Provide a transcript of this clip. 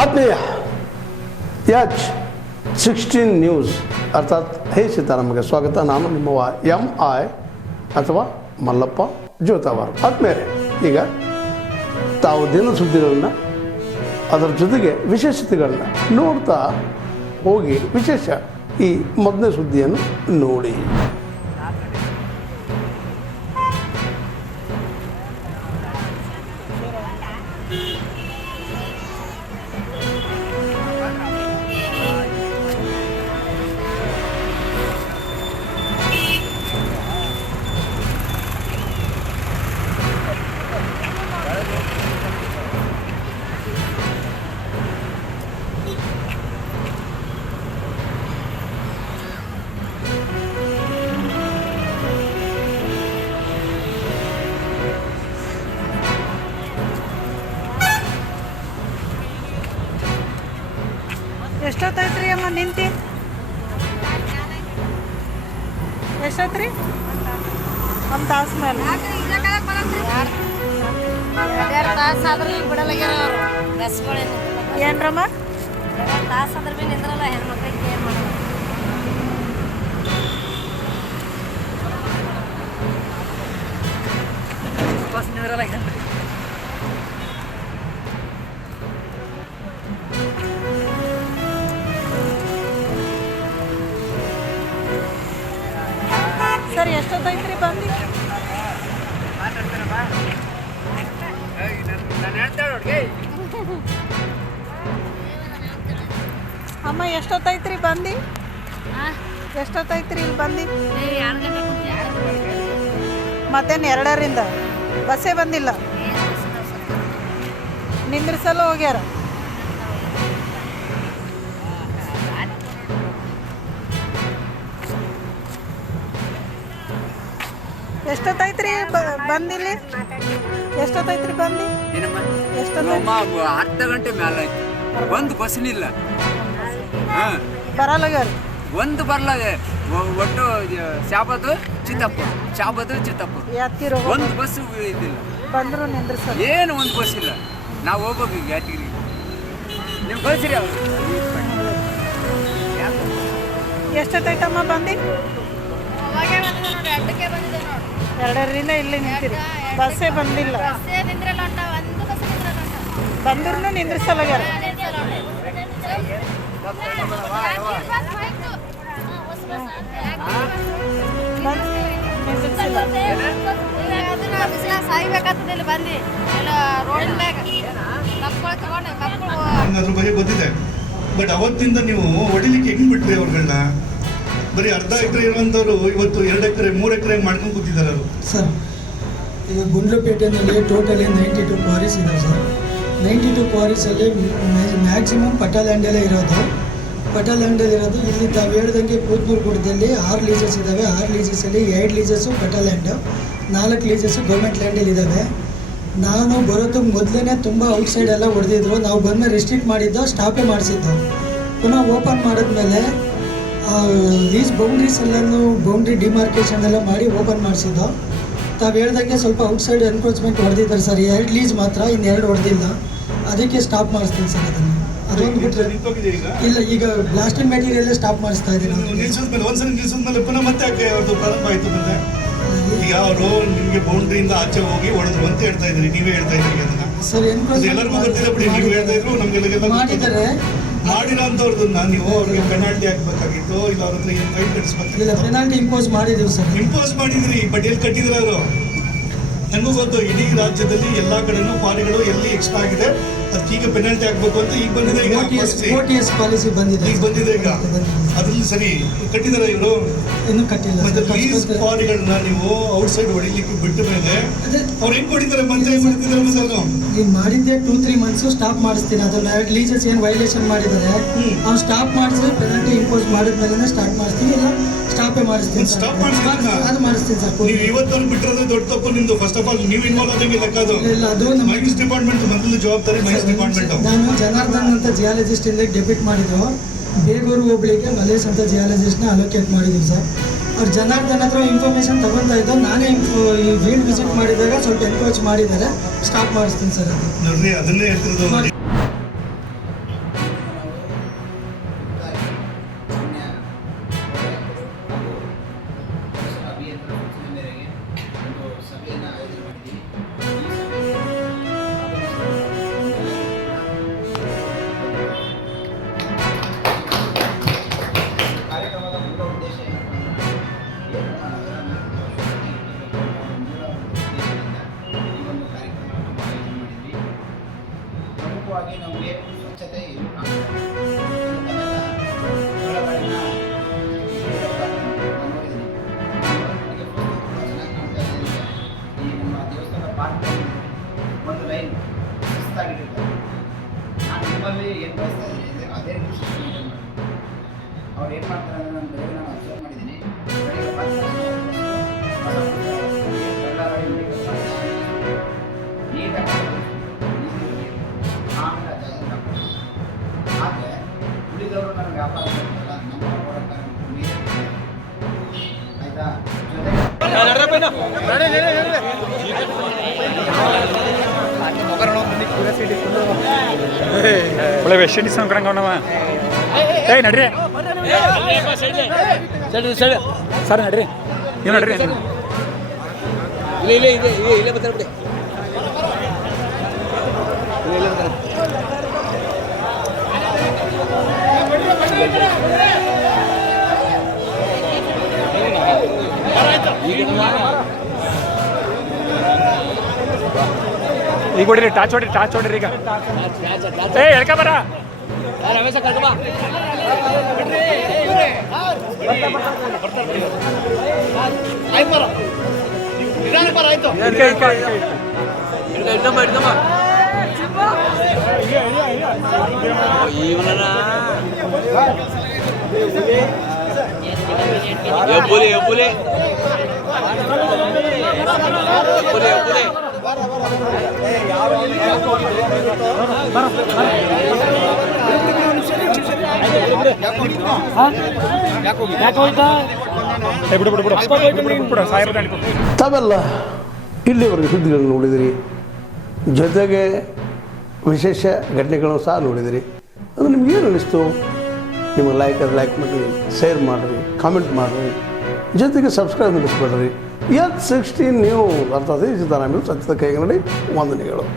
ಆತ್ಮೀಯ H16 news ಅರ್ಥಾತ್ ಹೇ ಸೀತಾರಾಮಗೆ ಸ್ವಾಗತ. ನಾನು ನಿಮ್ಮವ MI ಅಥವಾ ಮಲ್ಲಪ್ಪ ಜೋತಾವಾರ್. ಆದ್ಮೇಲೆ ಈಗ ತಾವು ದಿನ ಸುದ್ದಿಗಳನ್ನ ಅದರ ಜೊತೆಗೆ ವಿಶೇಷತೆಗಳನ್ನ ನೋಡ್ತಾ ಹೋಗಿ ವಿಶೇಷ ಈ ಮೊದಲನೇ ಸುದ್ದಿಯನ್ನು ನೋಡಿ. ಎಷ್ಟೊತ್ತೈತ್ರಿ ಅಮ್ಮ ನಿಂತಿ? ಎಷ್ಟೊತ್ರಿ? ಒಂದು ತಾಸು ಮೇಲೆ ಏನ್ರಮ್ಮ? 2 ತಾಸು ಅಂದ್ರೆ ಭೀ ನಿಂದ್ರಲ್ಲ ಹೆಣ್ಮಕ್ಳಿಗೆ ಏನು ಮಾಡೋದು? ಬಸ್ ನಿಂದ್ರಲ್ಲ ಸರ್ ಎಷ್ಟೊತ್ತೈತ್ರಿ ಬಂದು? ಅಮ್ಮ ಎಷ್ಟೊತ್ತೈತ್ರಿ ಬಂದು? ಎಷ್ಟೊತ್ತೈತ್ರಿ ಇಲ್ಲಿ ಬಂದು? ಮತ್ತೇನು 2ರಿಂದ ಬಸ್ಸೇ ಬಂದಿಲ್ಲ? ನಿಂದ್ರಿಸಲು ಹೋಗ್ಯಾರ? ಎಷ್ಟೊತ್ತೈತ್ರಿ ಬಂದಿಲ್ಲಿ? ಎಷ್ಟೊತ್ತೈತ್ರಿ ಬಂದು? ಎಷ್ಟೊತ್ತ? 10 ಗಂಟೆ ಮೇಲೆ ಆಯ್ತು. ಒಂದು ಬಸ್ನಿಲ್ಲ, ಬರಲ್ಲಾಗ್ಯಾರ. ಒಂದು ಬರ್ಲಾಗೆ. ಒಟ್ಟು ಶಾಬದು ಚಿತ್ತಪ್ಪ ಯಾತ್ಗಿರೋ ಒಂದು ಬಸ್ ಇದಿಲ್ಲ. ಬಂದ್ರು ನಿಂದ್ರಿಸಲ್ಲ. ಏನು ಒಂದು ಬಸ್ ಇಲ್ಲ. ನಾವು ಹೋಗ್ಬೇಕು ಈಗ ಯಾದಗಿರಿ. ನೀವು ಕಳಿಸಿರಿ ಅವ್ರು. ಎಷ್ಟೊತ್ತೈತಮ್ಮ ಬಂದು? 2ರಿಂದ ಇಲ್ಲಿ ನಿಂತಿರಿ, ಬಸ್ಸೇ ಬಂದಿಲ್ಲ. ಬಂದ್ರು ನಿಂದ್ರಿಸಲಾಗ್ಯಾರ. ಅದ್ರ ಬಗ್ಗೆ ಗೊತ್ತಿದೆ, ಬಟ್ ಅವತ್ತಿಂದ ನೀವು ಹೊಡಿಲಿಕ್ಕೆ ಹೆಂಗ್ ಬಿಟ್ರಿ ಅವ್ರಗಳನ್ನ? ಬರೀ ಅರ್ಧ ಎಕರೆ ಇರುವಂಥವ್ರು ಇವತ್ತು 2 ಎಕರೆ 3 ಎಕರೆ ಮಾಡ್ಕೊಂಡು ಕೂತಿದ್ದಾರೆ ಅವರು. ಸರ್, ಈಗ ಗುಂಡ್ಲುಪೇಟೆಯಲ್ಲಿ ಟೋಟಲಿ 92 ಕ್ವಾರೀಸ್ ಇದಾವೆ ಸರ್. 92 ಕ್ವಾರೀಸಲ್ಲಿ ಮ್ಯಾಕ್ಸಿಮಮ್ ಪಟಾಲ್ಯಾಂಡಲ್ಲೇ ಇರೋದು. ಪಟಾಲ್ಯಾಂಡಲ್ಲಿರೋದು ಇಲ್ಲಿ ತಾವು ಹೇಳ್ದಂಗೆ ಕೂತ್ನೂರು ಗುಡ್ಡದಲ್ಲಿ 6 ಲೀಸಸ್ ಇದ್ದಾವೆ. 6 ಲೀಸಸಲ್ಲಿ 2 ಲೀಸಸ್ಸು ಪಟಾಲ್ಯಾಂಡು, 4 ಲೀಸಸ್ಸು ಗೌರ್ಮೆಂಟ್ ಲ್ಯಾಂಡಲ್ಲಿ ಇದ್ದಾವೆ. ನಾನು ಬರೋದು ಮೊದಲೇ ತುಂಬ ಔಟ್ಸೈಡ್ ಎಲ್ಲ ಹೊಡೆದಿದ್ರು. ನಾವು ಬಂದಮೇಲೆ ರೆಸ್ಟ್ರಿಕ್ಟ್ ಮಾಡಿದ್ದು, ಸ್ಟಾಪೇ ಮಾಡಿಸಿದ್ದು. ಪುನಃ ಓಪನ್ ಮಾಡಿದ್ಮೇಲೆ ಲೀಸ್ ಬೌಂಡ್ರೀಸ್ ಎಲ್ಲನೂ ಬೌಂಡ್ರಿ ಡಿಮಾರ್ಕೇಷನ್ ಎಲ್ಲ ಮಾಡಿ ಓಪನ್ ಮಾಡಿಸಿದ್ದು. ತಾವು ಹೇಳ್ದಂಗೆ ಸ್ವಲ್ಪ ಔಟ್ಸೈಡ್ ಎನ್ಕ್ರೋಚ್ಮೆಂಟ್ ಹೊಡೆದಿದ್ದಾರೆ ಸರ್. 2 ಲೀಸ್ ಮಾತ್ರ, ಇನ್ನು 2 ಹೊಡೆದಿಲ್ಲ. ಅದಕ್ಕೆ ಸ್ಟಾಪ್ ಮಾಡಿಸ್ತೀನಿ ಸರ್ ಅದನ್ನು. ಅದೊಂದು ಬಿಟ್ಟರೆ ಇಲ್ಲ, ಈಗ ಬ್ಲಾಸ್ಟಿಂಗ್ ಮೆಟೀರಿಯಲ್ಲೇ ಸ್ಟಾಪ್ ಮಾಡಿಸ್ತಾ ಇದ್ದೀನಿ. ನಿಲ್ಸಿದ್ಮೇಲೆ ಒಂದ್ಸಲ ನಿಲ್ಸಿದ್ಮೇಲೆ ಪುನಃ ಮತ್ತೆ ಅವ್ರದ್ದು ಪ್ರಾರಂಭ ಆಯಿತು. ಮತ್ತೆ ಈಗ ಅವರು ನಿಮಗೆ ಬೌಂಡ್ರಿಯಿಂದ ಆಚೆ ಹೋಗಿ ಹೊಡೆದ್ರು ಅಂತ ಹೇಳ್ತಾ ಇದ್ರಿ, ನೀವೇ ಹೇಳ್ತಾ ಇದ್ರಿ ಅದನ್ನ. ಸರ್ ಎನ್ಕ್ರೋಚ್ ಎಲ್ಲರಿಗೂ ಗೊತ್ತಿಲ್ಲ ಬಿಡಿ, ನೀವು ಹೇಳ್ತಾ ಇದ್ರು ನಮ್ಗೆಲ್ಲ ಮಾಡಿದ್ದಾರೆ. ಮಾಡಿರೋಂಥವ್ರದನ್ನ ನೀವು ಅವ್ರಿಗೆ ಪೆನಾಲ್ಟಿ ಹಾಕ್ಬೇಕಾಗಿತ್ತು, ಇಲ್ಲ ಅವ್ರ ಹತ್ರ ಏನು ಫೈನ್ ಕಟ್ಟಿಸ್ಬೇಕು. ಇಲ್ಲ, ಪೆನಾಲ್ಟಿ ಇಂಪೋಸ್ ಮಾಡಿದ್ದೀವಿ ಸರ್. ಇಂಪೋಸ್ ಮಾಡಿದ್ರಿ, ಬಟ್ ಎಲ್ಲಿ ಕಟ್ಟಿದ್ರು ಅವರು? ನನಗೂ ಗೊತ್ತು, ಇಡೀ ರಾಜ್ಯದಲ್ಲಿ ಎಲ್ಲ ಕಡೆನೂ ಕ್ವಾರಿಗಳು ಎಲ್ಲಿ ಎಕ್ಸ್ಟ್ರಾ ಆಗಿದೆ ಅದಕ್ಕೆ ಈಗ ಪೆನಾಲ್ಟಿ ಹಾಕ್ಬೇಕು ಅಂತ ಈಗ ಬಂದಿದೆ. ಈಗ OTS ಪಾಲಿಸಿ ಬಂದಿದೆ, ಈಗ ಬಂದಿದೆ. ಈಗ ಅದ್ರಲ್ಲಿ ಸರಿ ಕಟ್ಟಿದಾರೆ ಇವರು? ಇನ್ನೂ ಕಟ್ಟಿಲ್ಲ. ಮತ್ತೆ ಲೀಸ್ ಕ್ವಾರಿಗಳನ್ನ ನೀವು ಔಟ್ಸೈಡ್ ಹೊಡಿಲಿಕ್ಕೆ ಬಿಟ್ಟ ಮೇಲೆ ಅವ್ರು ಹೆಂಗ್ ಹೊಡಿತಾರೆ? ಮತ್ತೆ ಹೆಂಗ್ ಹೊಡಿತಿದ್ದಾರೆ? ಮತ್ತೆ ಈಗ ಮಾಡಿದ್ದೆ 2-3 ಮಂತ್ಸು ಸ್ಟಾಪ್ ಮಾಡಿಸ್ತೀನಿ. ಅದನ್ನ ಲೀಸಸ್ ಏನು ವೈಲೇಷನ್ ಮಾಡಿದ್ದಾರೆ ಅವ್ನು ಸ್ಟಾಪ್ ಮಾಡಿಸಿ ಪೆನಾಲ್ಟಿ ಇಂಪೋಸ್ ಮಾಡಿದ್ಮೇಲೆ ಸ್ಟಾರ್ಟ್ ಮಾಡಿಸ್ತೀನಿ, ಇಲ್ಲ ಸ್ಟಾಪೇ ಮಾಡಿಸ್ತೀನಿ. ಸ್ಟಾಪ್ ಮಾಡಿಸ್ತೀನಿ, ಅದು ಮಾಡಿಸ್ತೀನಿ ಸರ್. ನೀವು ಇವತ್ತೊಂದು ಬಿಟ್ಟಿರೋದು ದೊಡ್ಡ ತಪ್ಪು ನಿಮ್ದು. ಫಸ್ಟ್ ಆಫ್ ಆಲ್ ನೀವು ಇನ್ವಾಲ್ವ್ ಆದಂಗೆ ಲೆಕ್ಕ ಅದು. ಇಲ್ಲ, ಅದು ಮೈನ್ಸ್ ಡಿಪಾರ್ಟ್ಮೆಂಟ್ ಮೊದಲು ಜವಾಬ್ದಾರಿ. ಮೈನ್ಸ್ ಡಿಪಾರ್ಟ್ಮೆಂಟ್ ನಾನು ಜನಾರ್ದನ್ ಅಂತ ಜಿಯಾಲಜಿಸ್ಟ್ ಇಂದ ಡೆಬ್ಯೂಟ್ ಮಾಡಿದ್ದು. ಬೇಗೂರು ಹೋಬಳಿಗೆ ಮಲೇಶ್ ಅಂತ ಜಿಯಾಲಜಿಸ್ಟ್ನ ಅಲೋಕೇಟ್ ಮಾಡಿದ್ದೀವಿ ಸರ್. ಅವ್ರು ಜನಾರ್ದನ್ ಹತ್ರ ಇನ್ಫಾರ್ಮೇಷನ್ ತಗೊತಾ ಇದ್ದು. ನಾನೇ ಈ ಫೀಲ್ಡ್ ವಿಸಿಟ್ ಮಾಡಿದಾಗ ಸ್ವಲ್ಪ ಎನ್ಕ್ರೋಚ್ ಮಾಡಿದ್ದಾರೆ, ಸ್ಟಾಪ್ ಮಾಡಿಸ್ತೀನಿ ಸರ್. ಅದು ನೋಡ್ರಿ, ಅದನ್ನೇ ಹೇಳ್ತಿರೋದು. ಸ್ವಚ್ಛತೆ ಎಲ್ಲೂ ಕಾಣ್ತಾ ಇಲ್ಲ. ತಾವೆಲ್ಲ ನಾನು ನೋಡಿದ್ದೀನಿ. ನನಗೆ ತುಂಬ ಚೆನ್ನಾಗಿ ಕಾಣ್ತಾ ಇದೆ. ಈ ನಮ್ಮ ದೇವಸ್ಥಾನದ ಪಾರ್ಕ್ನಲ್ಲಿ ಒಂದು ಲೈನ್ ಶಿಸ್ತಾಗಿಟ್ಟಿರ್ತಾರೆ. ನಾನು ನಿಮ್ಮಲ್ಲಿ ಏನು ಬಯಸ್ತಾ ಇದ್ದೀನಿ ಅಂದರೆ ಅದೇ ರೀತಿ ಶಿಸ್ತು ಮೇಂಟೈನ್ ಮಾಡಿ. ಅವ್ರು ಏನು ಮಾಡ್ತಾರೆ ಅಂದರೆ ನಾನು ಬೆಳಗ್ಗೆ ನಾನು ಅಬ್ಸರ್ವ್ ಮಾಡಿದ್ದೀನಿ. ಬೆಳಗ್ಗೆ ಆಮೇಲೆ ಆದರೆ ಉಳಿದವರು ನನ್ನ ವ್ಯಾಪಾರ ಮಾಡ್ತಾರಲ್ಲ, ನಮ್ಮ ಹೋರಾಟ ಮೇಲೆ ಆಯಿತಾ. ಒಳ್ಳೆ ವೆಸ್ಟ್ ಇಂಡೀಸ್ ಸಂಕ್ರಾಂತ ಏಯ್ ನಡ್ರಿ ಸರ್ ನಡ್ರಿ ನೀವು ನಡ್ರಿ ಇಲ್ಲೇ ಬರ್ತಾರೆ ಬಿಡಿ. ಈಗ ಹೊಡಿರಿ ಟಾಚ್ ಹೊಡಿರಿ ಈಗ ಏ ಎಳ್ಕ ಬರ ರಮೇಶ ಕರ್ಕಮ್ಮ ತಾವೆಲ್ಲ ಇಲ್ಲಿವರೆಗೆ ಸುದ್ದಿಗಳನ್ನು ನೋಡಿದಿರಿ, ಜೊತೆಗೆ ವಿಶೇಷ ಘಟನೆಗಳನ್ನು ಸಹ ನೋಡಿದಿರಿ. ಅದು ನಿಮ್ಗೇನು ಅನ್ನಿಸ್ತು? ನಿಮಗೆ ಲೈಕ್ ಮಾಡಿರಿ, ಶೇರ್ ಮಾಡಿರಿ, ಕಾಮೆಂಟ್ ಮಾಡಿರಿ, ಜೊತೆಗೆ ಸಬ್ಸ್ಕ್ರೈಬ್ ನಿಲ್ಲಿಸ್ಬೇಡ್ರಿ. H16 ನ್ಯೂಸ್ ಅರ್ಥಾತ್ ಈ ಸಿದ್ದರಾಮಯ್ಯ ಸತ್ಯದ ಕೈಗನ್ನಡಿ ವಂದನೆಗಳು.